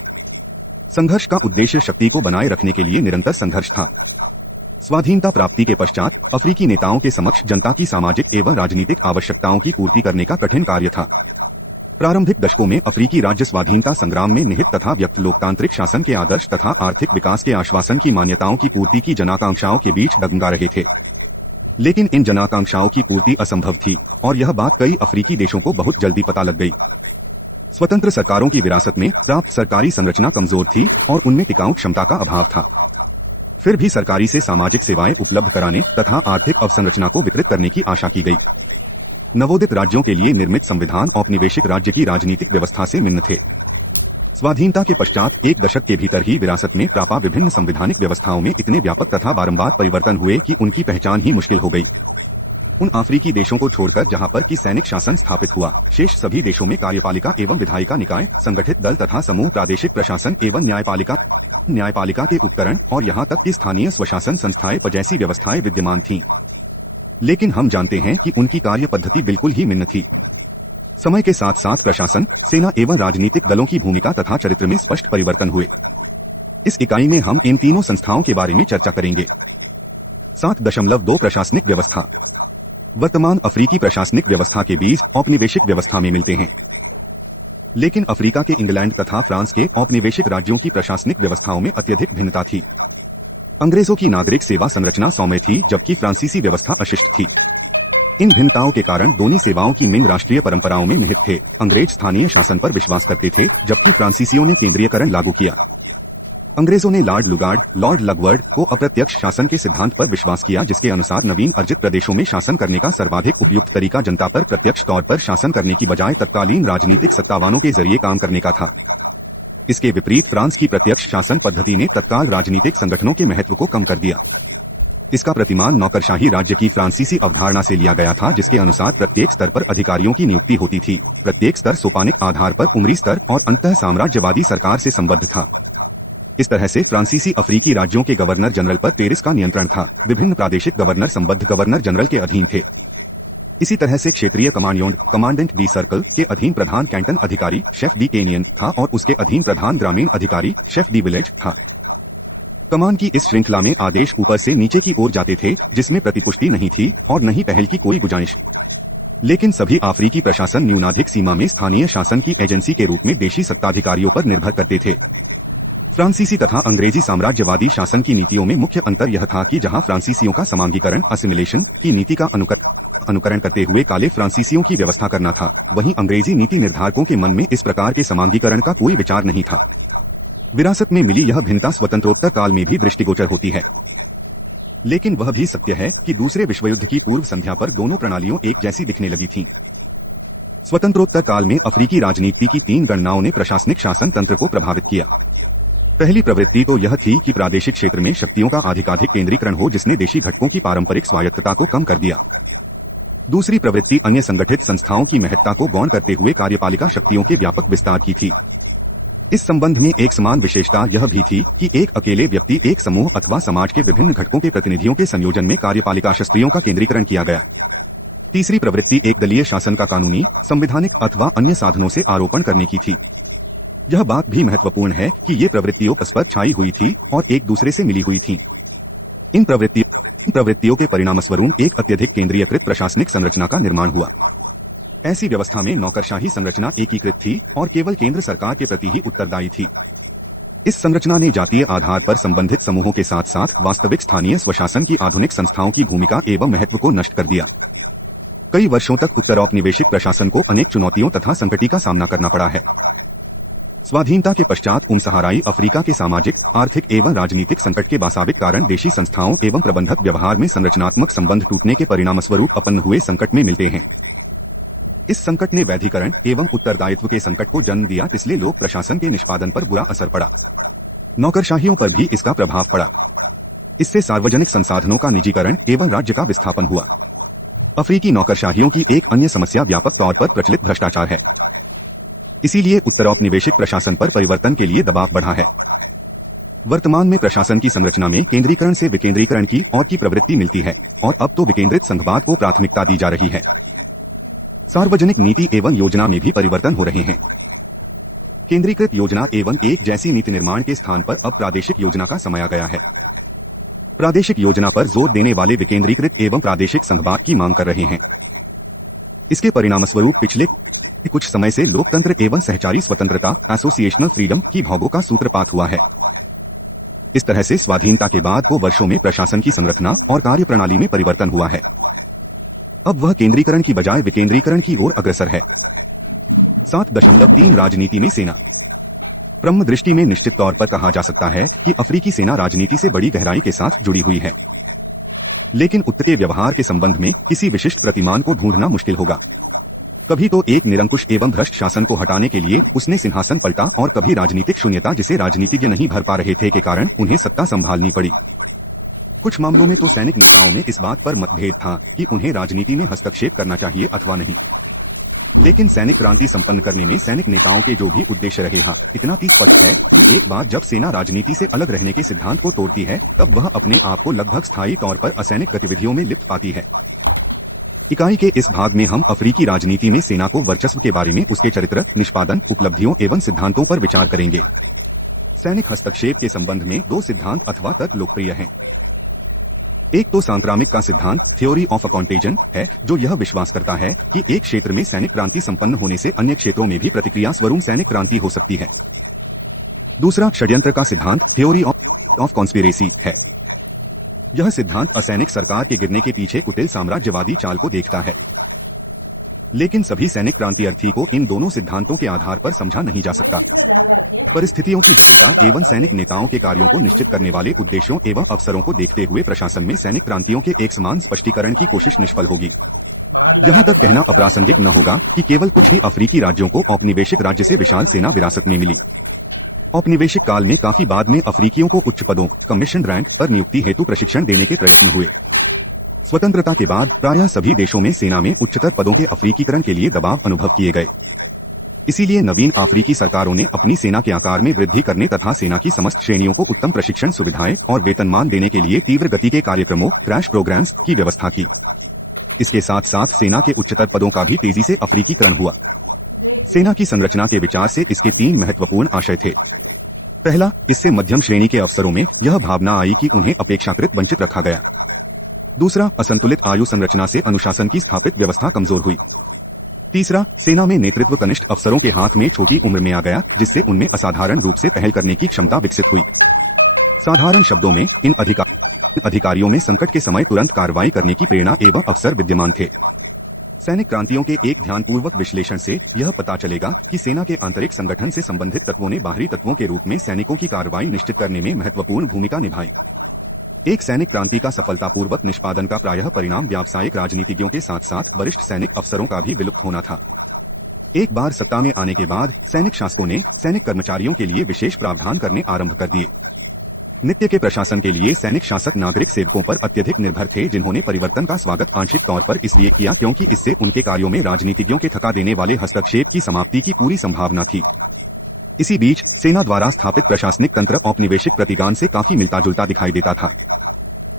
संघर्ष का उद्देश्य शक्ति को बनाए रखने के लिए निरंतर संघर्ष था। स्वाधीनता प्राप्ति के पश्चात अफ्रीकी नेताओं के समक्ष जनता की सामाजिक एवं राजनीतिक आवश्यकताओं की पूर्ति करने का कठिन कार्य था। प्रारंभिक दशकों में अफ्रीकी राज्य स्वाधीनता संग्राम में निहित तथा व्यक्त लोकतांत्रिक शासन के आदर्श तथा आर्थिक विकास के आश्वासन की मान्यताओं की पूर्ति की जनाकांक्षाओं के बीच डगमगा रहे थे। लेकिन इन जनाकांक्षाओं की पूर्ति असंभव थी और यह बात कई अफ्रीकी देशों को बहुत जल्दी पता लग गई। स्वतंत्र सरकारों की विरासत में प्राप्त सरकारी संरचना कमजोर थी और उनमें टिकाऊ क्षमता का अभाव था। फिर भी सरकारी से सामाजिक सेवाएं उपलब्ध कराने तथा आर्थिक अवसंरचना को वितरित करने की आशा की गई। नवोदित राज्यों के लिए निर्मित संविधान औपनिवेशिक राज्य की राजनीतिक व्यवस्था से भिन्न थे। स्वाधीनता के पश्चात एक दशक के भीतर ही विरासत में प्रापा विभिन्न संवैधानिक व्यवस्थाओं में इतने व्यापक तथा बारंबार परिवर्तन हुए कि उनकी पहचान ही मुश्किल हो गई। उन अफ्रीकी देशों को छोड़कर जहां पर कि सैनिक शासन स्थापित हुआ, शेष सभी देशों में कार्यपालिका एवं विधायिका निकाय, संगठित दल तथा समूह, प्रादेशिक प्रशासन एवं न्यायपालिका के उपकरण और यहां तक कि स्थानीय स्वशासन संस्थाएं जैसी व्यवस्थाएं विद्यमान थीं। लेकिन हम जानते हैं कि उनकी कार्य पद्धति बिल्कुल ही भिन्न थी। समय के साथ साथ प्रशासन, सेना एवं राजनीतिक दलों की भूमिका तथा चरित्र में स्पष्ट परिवर्तन हुए। इस इकाई में हम इन तीनों संस्थाओं के बारे में चर्चा करेंगे। 7.2 प्रशासनिक व्यवस्था। वर्तमान अफ्रीकी प्रशासनिक व्यवस्था के बीज औपनिवेशिक व्यवस्था में मिलते हैं, लेकिन अफ्रीका के इंग्लैंड तथा फ्रांस के औपनिवेशिक राज्यों की प्रशासनिक व्यवस्थाओं में अत्यधिक भिन्नता थी। अंग्रेजों की नागरिक सेवा संरचना सौम्य थी, जबकि फ्रांसीसी व्यवस्था अशिष्ट थी। इन भिन्नताओं के कारण दोनों सेवाओं की मिंग राष्ट्रीय परंपराओं में निहित थे। अंग्रेज स्थानीय शासन पर विश्वास करते थे, जबकि फ्रांसीसियों ने केंद्रीयकरण लागू किया। अंग्रेजों ने लॉर्ड लगवर्ड को अप्रत्यक्ष शासन के सिद्धांत पर विश्वास किया, जिसके अनुसार नवीन अर्जित प्रदेशों में शासन करने का सर्वाधिक उपयुक्त तरीका जनता पर प्रत्यक्ष तौर पर शासन करने की बजाय तत्कालीन राजनीतिक सत्तावानों के जरिए काम करने का था। इसके विपरीत फ्रांस की प्रत्यक्ष शासन पद्धति ने तत्काल राजनीतिक संगठनों के महत्व को कम कर दिया। इसका प्रतिमान नौकरशाही राज्य की फ्रांसीसी अवधारणा से लिया गया था, जिसके अनुसार प्रत्येक स्तर पर अधिकारियों की नियुक्ति होती थी। प्रत्येक स्तर सोपानिक आधार पर उमरी स्तर और अंतः साम्राज्यवादी सरकार से संबद्ध था। इस तरह से फ्रांसीसी अफ्रीकी राज्यों के गवर्नर जनरल पर पेरिस का नियंत्रण था। विभिन्न प्रादेशिक गवर्नर संबद्ध गवर्नर जनरल के अधीन थे। इसी तरह से क्षेत्रीय कमांडेंट डी सर्कल के अधीन प्रधान कैंटन अधिकारी शेफ डी कैनियन था और उसके अधीन प्रधान ग्रामीण अधिकारी शेफ डी विलेज था। कमान की इस श्रृंखला में आदेश ऊपर से नीचे की ओर जाते थे, जिसमें प्रतिपुष्टि नहीं थी और न ही पहल की कोई गुंजाइश। लेकिन सभी अफ्रीकी प्रशासन न्यूनाधिक सीमा में स्थानीय शासन की एजेंसी के रूप में देशी सत्ताधिकारियों पर निर्भर करते थे। फ्रांसीसी तथा अंग्रेजी साम्राज्यवादी शासन की नीतियों में मुख्य अंतर यह था कि जहां फ्रांसीसियों का समांगीकरण असिमिलेशन की नीति का अनुकरण करते हुए काले फ्रांसीसियों की व्यवस्था करना था, वहीं अंग्रेजी नीति निर्धारकों के मन में इस प्रकार के समांगीकरण का कोई विचार नहीं था। विरासत में मिली यह भिन्नता स्वतंत्रोत्तर काल में भी दृष्टिगोचर होती है। लेकिन वह भी सत्य है कि दूसरे विश्वयुद्ध की पूर्व संध्या पर दोनों प्रणालियों एक जैसी दिखने लगी थीं। स्वतंत्रोत्तर काल में अफ्रीकी राजनीति की 3 गणनाओं ने प्रशासनिक शासन तंत्र को प्रभावित किया। पहली प्रवृत्ति तो यह थी कि प्रादेशिक क्षेत्र में शक्तियों का अधिकाधिक केंद्रीकरण हो, जिसने देशी घटकों की पारंपरिक स्वायत्तता को कम कर दिया। दूसरी प्रवृत्ति अन्य संगठित संस्थाओं की महत्ता को गौण करते हुए कार्यपालिका शक्तियों के व्यापक विस्तार की थी। इस संबंध में एक समान विशेषता यह भी थी कि एक अकेले व्यक्ति, एक समूह अथवा समाज के विभिन्न घटकों के प्रतिनिधियों के संयोजन में कार्यपालिका शक्तियों का केंद्रीकरण किया गया। तीसरी प्रवृत्ति एक दलीय शासन का कानूनी, संवैधानिक अथवा अन्य साधनों से आरोपण करने की थी। यह बात भी महत्वपूर्ण है कि ये प्रवृत्तियों परस्पर छाई हुई थी और एक दूसरे से मिली हुई थीं। इन प्रवृत्तियों के परिणामस्वरूप एक अत्यधिक केंद्रीयकृत प्रशासनिक संरचना का निर्माण हुआ। ऐसी व्यवस्था में नौकरशाही संरचना एकीकृत थी और केवल केंद्र सरकार के प्रति ही उत्तरदायी थी। इस संरचना ने जातीय आधार पर संबंधित समूहों के साथ साथ वास्तविक स्थानीय स्वशासन की आधुनिक संस्थाओं की भूमिका एवं महत्व को नष्ट कर दिया। कई वर्षों तक उत्तर औपनिवेशिक प्रशासन को अनेक चुनौतियों तथा संकट का सामना करना पड़ा है। स्वाधीनता के पश्चात उपसहाराई अफ्रीका के सामाजिक, आर्थिक एवं राजनीतिक संकट के वास्तविक कारण देशी संस्थाओं एवं प्रबंधक व्यवहार में संरचनात्मक संबंध टूटने के परिणामस्वरूप उत्पन्न हुए संकट में मिलते हैं। इस संकट ने वैधीकरण एवं उत्तरदायित्व के संकट को जन्म दिया, इसलिए लोक प्रशासन के निष्पादन पर बुरा असर पड़ा। नौकरशाहियों पर भी इसका प्रभाव पड़ा। इससे सार्वजनिक संसाधनों का निजीकरण एवं राज्य का विस्थापन हुआ। अफ्रीकी नौकरशाहियों की एक अन्य समस्या व्यापक तौर पर प्रचलित भ्रष्टाचार है। इसीलिए उत्तरौपनिवेशिक प्रशासन पर परिवर्तन के लिए दबाव बढ़ा है। वर्तमान में प्रशासन की संरचना में केंद्रीकरण से विकेंद्रीकरण की ओर की प्रवृत्ति मिलती है और अब तो विकेंद्रित संघवाद को प्राथमिकता दी जा रही है। सार्वजनिक नीति एवं योजना में भी परिवर्तन हो रहे हैं। केंद्रीकृत योजना एवं एक जैसी नीति निर्माण के स्थान पर अब प्रादेशिक योजना का समय आ गया है। प्रादेशिक योजना पर जोर देने वाले विकेंद्रीकृत एवं प्रादेशिक संघवाद की मांग कर रहे हैं। इसके परिणामस्वरूप पिछले कुछ समय से लोकतंत्र एवं सहचारी स्वतंत्रता एसोसिएशनल फ्रीडम की भोगों का सूत्रपात हुआ है। इस तरह से स्वाधीनता के बाद को वर्षों में प्रशासन की संरचना और कार्यप्रणाली में परिवर्तन हुआ है। अब वह केंद्रीकरण की बजाय विकेंद्रीकरण की ओर अग्रसर है। 7.3 राजनीति में सेना। ब्रह्म दृष्टि में निश्चित तौर पर कहा जा सकता है कि अफ्रीकी सेना राजनीति से बड़ी गहराई के साथ जुड़ी हुई है, लेकिन उत्तर के व्यवहार के संबंध में किसी विशिष्ट प्रतिमान को ढूंढना मुश्किल होगा। कभी तो एक निरंकुश एवं भ्रष्ट शासन को हटाने के लिए उसने सिंहासन पलटा और कभी राजनीतिक शून्यता जिसे राजनीतिज्ञ नहीं भर पा रहे थे के कारण उन्हें सत्ता संभालनी पड़ी। कुछ मामलों में तो सैनिक नेताओं में इस बात पर मतभेद था कि उन्हें राजनीति में हस्तक्षेप करना चाहिए अथवा नहीं, लेकिन सैनिक क्रांति संपन्न करने में सैनिक नेताओं के जो भी उद्देश्य रहे हैं, इतना ही स्पष्ट है कि एक बार जब सेना राजनीति से अलग रहने के सिद्धांत को तोड़ती है तब वह अपने आप को लगभग स्थायी तौर पर असैनिक गतिविधियों में लिप्त पाती है। इकाई के इस भाग में हम अफ्रीकी राजनीति में सेना को वर्चस्व के बारे में उसके चरित्र, निष्पादन, उपलब्धियों एवं सिद्धांतों पर विचार करेंगे। सैनिक हस्तक्षेप के संबंध में दो सिद्धांत अथवा तर्क लोकप्रिय हैं। एक तो सांक्रामिक का सिद्धांत, थ्योरी ऑफ अ कॉन्टेजन, है, जो यह विश्वास करता है कि एक क्षेत्र में सैनिक क्रांति संपन्न होने से अन्य क्षेत्रों में भी प्रतिक्रिया स्वरूप सैनिक क्रांति हो सकती है। दूसरा षड्यंत्र का सिद्धांत, थ्योरी ऑफ कॉन्स्पिरेसी, है। यह सिद्धांत असैनिक सरकार के गिरने के पीछे कुटिल साम्राज्यवादी चाल को देखता है। लेकिन सभी सैनिक क्रांति अर्थी को इन दोनों सिद्धांतों के आधार पर समझा नहीं जा सकता। परिस्थितियों की जटिलता एवं सैनिक नेताओं के कार्यों को निश्चित करने वाले उद्देश्यों एवं अवसरों को देखते हुए प्रशासन में सैनिक क्रांतियों के एक समान स्पष्टीकरण की कोशिश निष्फल होगी। यहाँ तक कहना अप्रासंगिक न होगा कि केवल कुछ ही अफ्रीकी राज्यों को औपनिवेशिक राज्य से विशाल सेना विरासत में मिली। औपनिवेशिक काल में काफी बाद में अफ्रीकियों को उच्च पदों, कमीशन रैंक पर नियुक्ति हेतु प्रशिक्षण देने के प्रयत्न हुए। स्वतंत्रता के बाद प्रायः सभी देशों में सेना में उच्चतर पदों के अफ्रीकीकरण के लिए दबाव अनुभव किए गए। इसीलिए नवीन अफ्रीकी सरकारों ने अपनी सेना के आकार में वृद्धि करने तथा सेना की समस्त श्रेणियों को उत्तम प्रशिक्षण सुविधाएं और वेतनमान देने के लिए तीव्र गति के कार्यक्रमों, क्रैश प्रोग्राम्स की व्यवस्था की। इसके साथ साथ सेना के उच्चतर पदों का भी तेजी से अफ्रीकीकरण हुआ। सेना की संरचना के विचार से इसके तीन महत्वपूर्ण आशय थे। पहला, इससे मध्यम श्रेणी के अफसरों में यह भावना आई कि उन्हें अपेक्षाकृत वंचित रखा गया। दूसरा, असंतुलित आयु संरचना से अनुशासन की स्थापित व्यवस्था कमजोर हुई। तीसरा, सेना में नेतृत्व कनिष्ठ अफसरों के हाथ में छोटी उम्र में आ गया, जिससे उनमें असाधारण रूप से पहल करने की क्षमता विकसित हुई। साधारण शब्दों में इन अधिकारियों में संकट के समय तुरंत कार्रवाई करने की प्रेरणा एवं अवसर विद्यमान थे। सैनिक क्रांतियों के एक ध्यानपूर्वक विश्लेषण से यह पता चलेगा कि सेना के आंतरिक संगठन से संबंधित तत्वों ने बाहरी तत्वों के रूप में सैनिकों की कार्रवाई निश्चित करने में महत्वपूर्ण भूमिका निभाई। एक सैनिक क्रांति का सफलतापूर्वक निष्पादन का प्रायः परिणाम व्यावसायिक राजनीतिज्ञों के साथ साथ वरिष्ठ सैनिक अफसरों का भी विलुप्त होना था। एक बार सत्ता में आने के बाद सैनिक शासकों ने सैनिक कर्मचारियों के लिए विशेष प्रावधान करने आरंभ कर दिए। नित्य के प्रशासन के लिए सैनिक शासक नागरिक सेवकों पर अत्यधिक निर्भर थे, जिन्होंने परिवर्तन का स्वागत आंशिक तौर पर इसलिए किया क्योंकि इससे उनके कार्यों में राजनीतिज्ञों के थका देने वाले हस्तक्षेप की समाप्ति की पूरी संभावना थी। इसी बीच सेना द्वारा स्थापित प्रशासनिक तंत्र औपनिवेशिक प्रतिगान से काफी मिलता जुलता दिखाई देता था।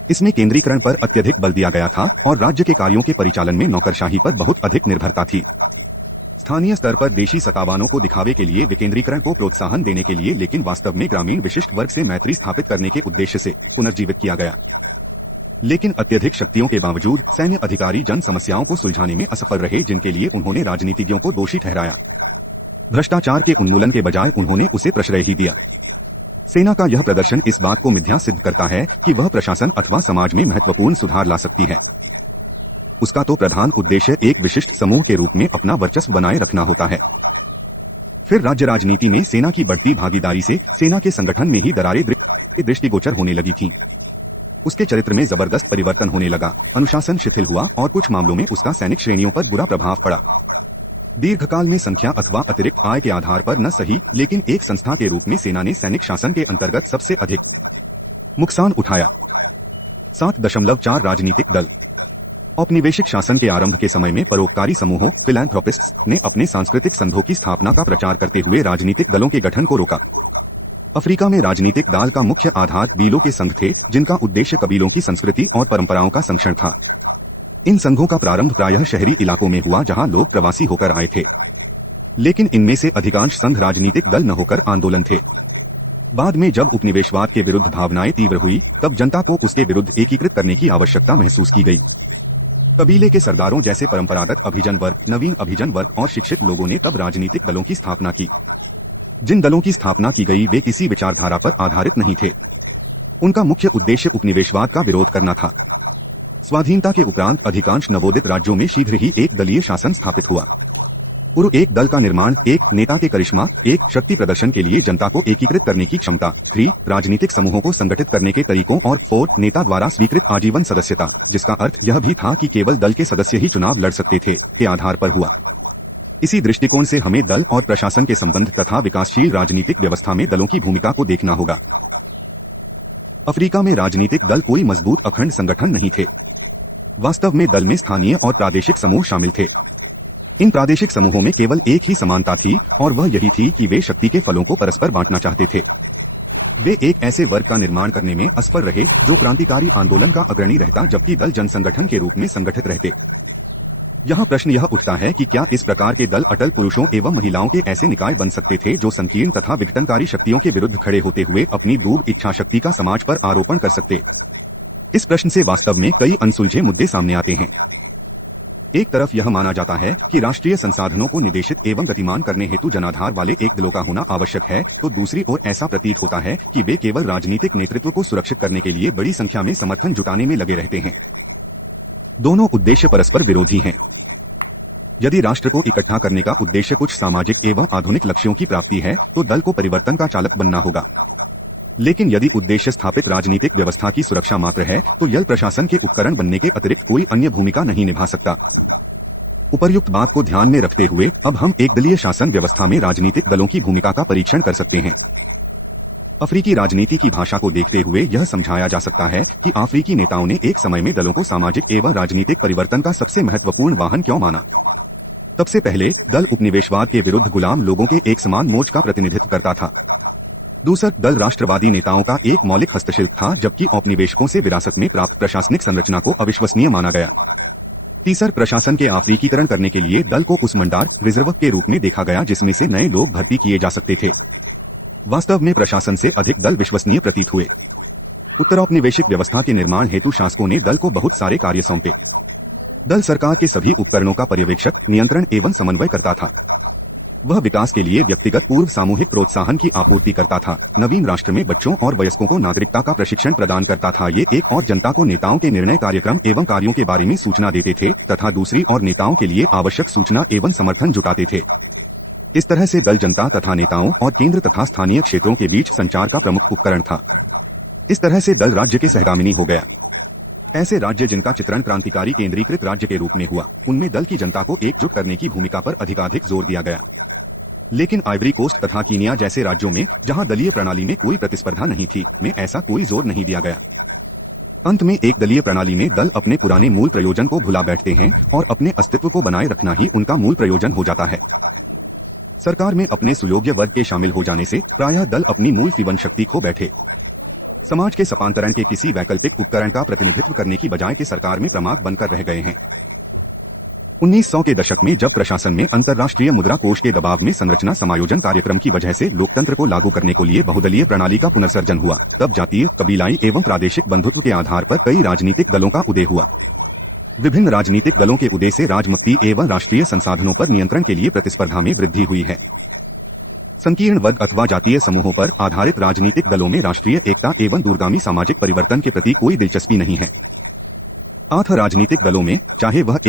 इसमें केंद्रीकरण पर अत्यधिक बल दिया गया था और राज्य के कार्यों के परिचालन में नौकरशाही पर बहुत अधिक निर्भरता थी। स्थानीय स्तर पर देशी सत्तावानों को दिखावे के लिए विकेंद्रीकरण को प्रोत्साहन देने के लिए, लेकिन वास्तव में ग्रामीण विशिष्ट वर्ग से मैत्री स्थापित करने के उद्देश्य से पुनर्जीवित किया गया। लेकिन अत्यधिक शक्तियों के बावजूद सैन्य अधिकारी जन समस्याओं को सुलझाने में असफल रहे, जिनके लिए उन्होंने राजनीतिज्ञों को दोषी ठहराया। भ्रष्टाचार के उन्मूलन के बजाय उन्होंने उसे प्रश्रय ही दिया। सेना का यह प्रदर्शन इस बात को मिथ्या सिद्ध करता है कि वह प्रशासन अथवा समाज में महत्वपूर्ण सुधार ला सकती है। उसका तो प्रधान उद्देश्य एक विशिष्ट समूह के रूप में अपना वर्चस्व बनाए रखना होता है। फिर राज्य राजनीति में सेना की बढ़ती भागीदारी से सेना के संगठन में ही दरारें दृष्टिगोचर होने लगी थीं। उसके चरित्र में जबरदस्त परिवर्तन होने लगा, अनुशासन शिथिल हुआ और कुछ मामलों में उसका सैनिक श्रेणियों पर बुरा प्रभाव पड़ा। दीर्घकाल में संख्या अथवा अतिरिक्त आय के आधार पर न सही, लेकिन एक संस्था के रूप में सेना ने सैनिक शासन के अंतर्गत सबसे अधिक नुकसान उठाया। 7.4 राजनीतिक दल। औपनिवेशिक शासन के आरंभ के समय में परोपकारी समूहों फिलैंथ्रोपिस्ट्स ने अपने सांस्कृतिक संघों की स्थापना का प्रचार करते हुए राजनीतिक दलों के गठन को रोका। अफ्रीका में राजनीतिक दल का मुख्य आधार बीलों के संघ थे, जिनका उद्देश्य कबीलों की संस्कृति और परंपराओं का संरक्षण था। इन संघों का प्रारंभ प्रायः शहरी इलाकों में हुआ, जहां लोग प्रवासी होकर आए थे, लेकिन इनमें से अधिकांश संघ राजनीतिक दल न होकर आंदोलन थे। बाद में जब उपनिवेशवाद के विरुद्ध भावनाएं तीव्र हुई, तब जनता को उसके विरुद्ध एकीकृत करने की आवश्यकता महसूस की गई। कबीले के सरदारों जैसे परंपरागत अभिजन वर्ग, नवीन अभिजन वर्ग और शिक्षित लोगों ने तब राजनीतिक दलों की स्थापना की। जिन दलों की स्थापना की गई वे किसी विचारधारा पर आधारित नहीं थे। उनका मुख्य उद्देश्य उपनिवेशवाद का विरोध करना था। स्वाधीनता के उपरांत अधिकांश नवोदित राज्यों में शीघ्र ही एक दलीय शासन स्थापित हुआ। पूर्व एक दल का निर्माण, एक नेता के करिश्मा, एक शक्ति प्रदर्शन के लिए जनता को एकीकृत करने की क्षमता, 3 राजनीतिक समूहों को संगठित करने के तरीकों और 4 नेता द्वारा स्वीकृत आजीवन सदस्यता, जिसका अर्थ यह भी था कि केवल दल के सदस्य ही चुनाव लड़ सकते थे, के आधार पर हुआ। इसी दृष्टिकोण से हमें दल और प्रशासन के संबंध तथा विकासशील राजनीतिक व्यवस्था में दलों की भूमिका को देखना होगा। अफ्रीका में राजनीतिक दल कोई मजबूत अखंड संगठन नहीं थे। वास्तव में दल में स्थानीय और प्रादेशिक समूह शामिल थे। इन प्रादेशिक समूहों में केवल एक ही समानता थी और वह यही थी कि वे शक्ति के फलों को परस्पर बांटना चाहते थे। वे एक ऐसे वर्ग का निर्माण करने में असफल रहे जो क्रांतिकारी आंदोलन का अग्रणी रहता, जबकि दल जनसंगठन के रूप में संगठित रहते। यहाँ प्रश्न यह उठता है कि क्या इस प्रकार के दल अटल पुरुषों एवं महिलाओं के ऐसे निकाय बन सकते थे जो संकीर्ण तथा विघटनकारी शक्तियों के विरुद्ध खड़े होते हुए अपनी दूब इच्छा शक्ति का समाज पर आरोपण कर सकते। इस प्रश्न से वास्तव में कई अनसुलझे मुद्दे सामने आते हैं। एक तरफ यह माना जाता है कि राष्ट्रीय संसाधनों को निदेशित एवं गतिमान करने हेतु जनाधार वाले एक दलों का होना आवश्यक है, तो दूसरी ओर ऐसा प्रतीत होता है कि वे केवल राजनीतिक नेतृत्व को सुरक्षित करने के लिए बड़ी संख्या में समर्थन जुटाने में लगे रहते हैं। दोनों उद्देश्य परस्पर विरोधी हैं। यदि राष्ट्र को इकट्ठा करने का उद्देश्य कुछ सामाजिक एवं आधुनिक लक्ष्यों की प्राप्ति है तो दल को परिवर्तन का चालक बनना होगा। लेकिन यदि उद्देश्य स्थापित राजनीतिक व्यवस्था की सुरक्षा मात्र है तो दल प्रशासन के उपकरण बनने के अतिरिक्त कोई अन्य भूमिका नहीं निभा सकता। उपर्युक्त बात को ध्यान में रखते हुए अब हम एक दलीय शासन व्यवस्था में राजनीतिक दलों की भूमिका का परीक्षण कर सकते हैं। अफ्रीकी राजनीति की भाषा को देखते हुए यह समझाया जा सकता है कि अफ्रीकी नेताओं ने एक समय में दलों को सामाजिक एवं राजनीतिक परिवर्तन का सबसे महत्वपूर्ण वाहन क्यों माना। सबसे पहले दल उपनिवेशवाद के विरुद्ध गुलाम लोगों के एक समान मोर्च का प्रतिनिधित्व करता था। दूसरा, दल राष्ट्रवादी नेताओं का एक मौलिक हस्तशिल्प था, जबकि औपनिवेशकों से विरासत में प्राप्त प्रशासनिक संरचना को अविश्वसनीय माना गया। तीसरा, प्रशासन के अफ्रीकीकरण करने के लिए दल को उस मंडार रिजर्व के रूप में देखा गया जिसमें से नए लोग भर्ती किए जा सकते थे। वास्तव में प्रशासन से अधिक दल विश्वसनीय प्रतीत हुए। उत्तरौपनिवेशिक व्यवस्था के निर्माण हेतु शासकों ने दल को बहुत सारे कार्य सौंपे। दल सरकार के सभी उपकरणों का पर्यवेक्षक, नियंत्रण एवं समन्वय करता था। वह विकास के लिए व्यक्तिगत पूर्व सामूहिक प्रोत्साहन की आपूर्ति करता था, नवीन राष्ट्र में बच्चों और वयस्कों को नागरिकता का प्रशिक्षण प्रदान करता था। ये एक और जनता को नेताओं के निर्णय कार्यक्रम एवं कार्यों के बारे में सूचना देते थे तथा दूसरी और नेताओं के लिए आवश्यक सूचना एवं समर्थन जुटाते थे। इस तरह से दल जनता तथा नेताओं और केंद्र तथा स्थानीय क्षेत्रों के बीच संचार का प्रमुख उपकरण था। इस तरह से दल राज्य के सहगामिनी हो गया। ऐसे राज्य जिनका चित्रण क्रांतिकारी केंद्रीकृत राज्य के रूप में हुआ, उनमें दल की जनता को एकजुट करने की भूमिका पर अधिकाधिक जोर दिया गया। लेकिन आइवरी कोस्ट तथा कीनिया जैसे राज्यों में, जहां दलीय प्रणाली में कोई प्रतिस्पर्धा नहीं थी, में ऐसा कोई जोर नहीं दिया गया। अंत में एक दलीय प्रणाली में दल अपने पुराने मूल प्रयोजन को भुला बैठते हैं और अपने अस्तित्व को बनाए रखना ही उनका मूल प्रयोजन हो जाता है। सरकार में अपने सुयोग्य वर्ग के शामिल हो जाने से प्रायः दल अपनी मूल जीवन शक्ति खो बैठे। समाज के सपांतरण के किसी वैकल्पिक उपकरण का प्रतिनिधित्व करने की बजाय के सरकार में प्रमाद बनकर रह गए हैं। 1900 के दशक में जब प्रशासन में अंतर्राष्ट्रीय मुद्रा कोष के दबाव में संरचना समायोजन कार्यक्रम की वजह से लोकतंत्र को लागू करने के लिए बहुदलीय प्रणाली का पुनर्सर्जन हुआ, तब जातीय, कबीलाई एवं प्रादेशिक बंधुत्व के आधार पर कई राजनीतिक दलों का उदय हुआ। विभिन्न राजनीतिक दलों के उदय से राजमक्ति एवं राष्ट्रीय संसाधनों पर नियंत्रण के लिए प्रतिस्पर्धा में वृद्धि हुई है। संकीर्ण वर्ग अथवा जातीय समूहों पर आधारित राजनीतिक दलों में राष्ट्रीय एकता एवं दूरगामी सामाजिक परिवर्तन के प्रति कोई दिलचस्पी नहीं है। राजनीतिक दलों में, चाहे वह एक